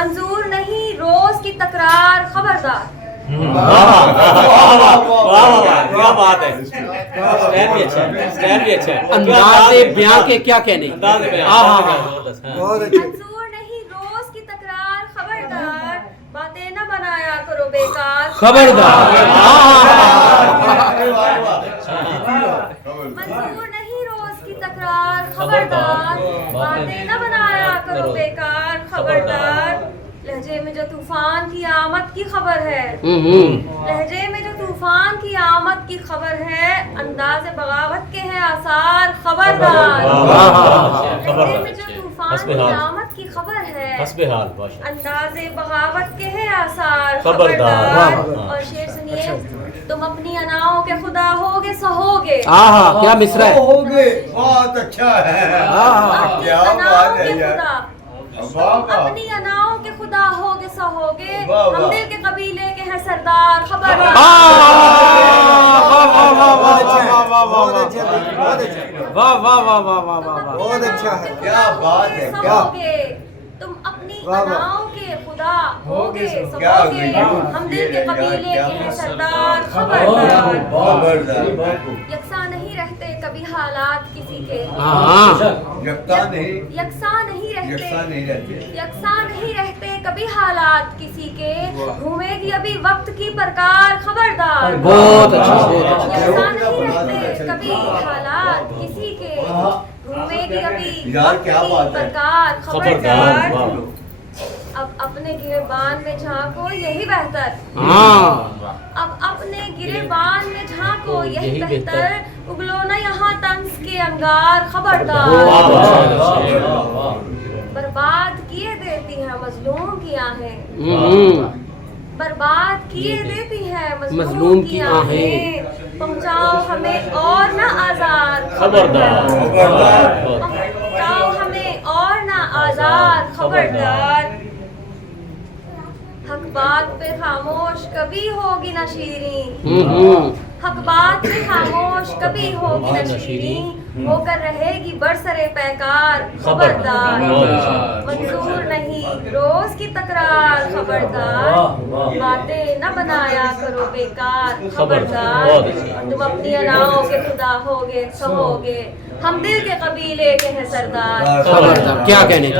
منظور نہیں روز کی تکرار، خبردار۔ کیا بات ہے، انداز بیاں کے کیا کہنے، منظور نہیں روز کی تکرار، خبردار، باتیں نہ بنایا کرو بیکار، خبردار۔ منظور نہیں روز کی تکرار، خبردار، باتیں نہ بنایا کرو بیکار، خبردار۔ لہجے میں جو طوفان کی آمد کی خبر ہے، لہجے میں جو طوفان کی آمد کی خبر ہے، انداز بغاوت کے ہیں آثار، خبردار۔ لہجے میں جو طوفان کی آمد کی خبر ہے، انداز بغاوت کے ہیں آثار، خبردار۔ اور شعر سنیے، تم اپنی اناؤں کے خدا ہوگے سو ہوگے، کیا مصرع ہے، ہوگے، بہت اچھا ہے، کیا بات ہے یار، اپنی اناؤں کے خدا ہوگے سو ہوگے، ہم دل کے قبیلے کے ہیں سردار، خبردار۔ بہت اچھا ہے، کیا بات ہے، کیا تم اپنی اناؤں کے خدا ہوگے سو ہوگے، ہم دل کے قبیلے کے ہیں سردار، خبردار۔ یکساں نہیں رہتے کبھی حالات کسی کے، یکساں نہیں رہتے کبھی حالات کسی کے، گھومے گی ابھی وقت کی پرکار، خبردار۔ بہت اچھا، یکساں نہیں رہتے کبھی حالات کسی کے، گھومے گی ابھی وقت کی پرکار، خبردار۔ اب اپنے گریبان میں جھانکو یہی بہتر، اب اپنے گریبان میں جھانکو یہی بہتر، اگلو نہ یہاں طنز کے انگار، خبردار۔ برباد کیے دیتی ہیں مظلوم کی آہیں، برباد کیے دیتی ہیں مظلوم کی آہیں، پہنچاؤ ہمیں اور نہ آزار، خبردار۔ پہنچاؤ ہمیں اور نہ آزار، خبردار۔ حق بات پہ خاموش کبھی ہوگی نہ شیریں، حق بات پہ خاموش کبھی ہوگی نہ شیریں، ہو کر رہے گی برسرے پیکار، خبردار۔ منظور نہیں روز کی تکرار، خبردار، باتیں نہ بنایا کرو بیکار، خبردار۔ تم اپنی اناؤں کے خدا ہوگے سو ہوگے، ہم دل کے قبیلے کے ہیں سردار، کیا کہنے